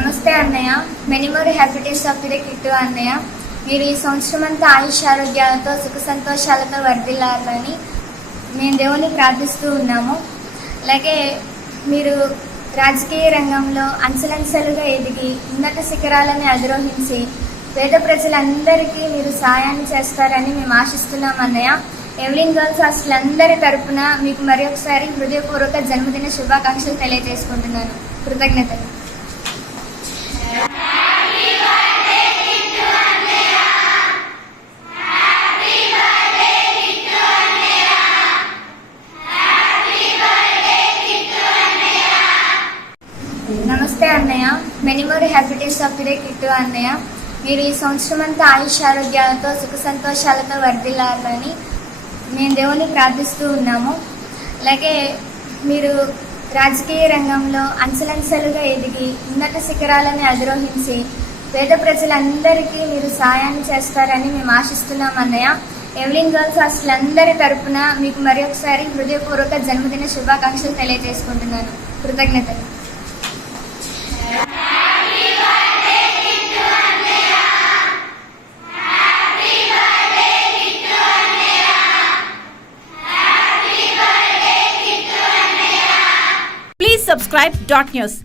నమస్తే అన్నయ్య. Many more happy days of day Kittu అన్నయ్య. మీరు ఈ సంవత్సరం అంతా ఆయుష్ ఆరోగ్యాలతో సుఖ సంతోషాలతో వర్ధిల్లాలని మేము దేవుని ప్రార్థిస్తూ ఉన్నాము. అలాగే మీరు రాజకీయ రంగంలో అంచెలంచెలుగా ఎదిగి ఉన్నత శిఖరాలని అధిరోహించి పేద ప్రజలందరికీ మీరు సాయాన్ని చేస్తారని మేము ఆశిస్తున్నాం అన్నయ్య. ఎవరింగ్ గర్ల్స్ హాస్టల్ తరఫున మీకు మరొకసారి హృదయపూర్వక జన్మదిన శుభాకాంక్షలు తెలియజేసుకుంటున్నాను. కృతజ్ఞతలు. నమస్తే అన్నయ్య. Many more happy days of day Kittu అన్నయ్య. మీరు ఈ సంవత్సరం అంతా ఆయుష్ ఆరోగ్యాలతో సుఖ సంతోషాలతో వర్ధిల్లాలని మేము దేవుని ప్రార్థిస్తూ ఉన్నాము. అలాగే మీరు రాజకీయ రంగంలో అంచెలంచెలుగా ఎదిగి ఉన్నత శిఖరాలని అధిరోహించి పేద ప్రజలందరికీ మీరు సాయాన్ని చేస్తారని మేము ఆశిస్తున్నాం అన్నయ్య. ఎవలిన్ గర్ల్స్ హాస్టల్ తరపున మీకు మరొకసారి హృదయపూర్వక జన్మదిన శుభాకాంక్షలు తెలియజేసుకుంటున్నాను. కృతజ్ఞతలు. Subscribe dot news.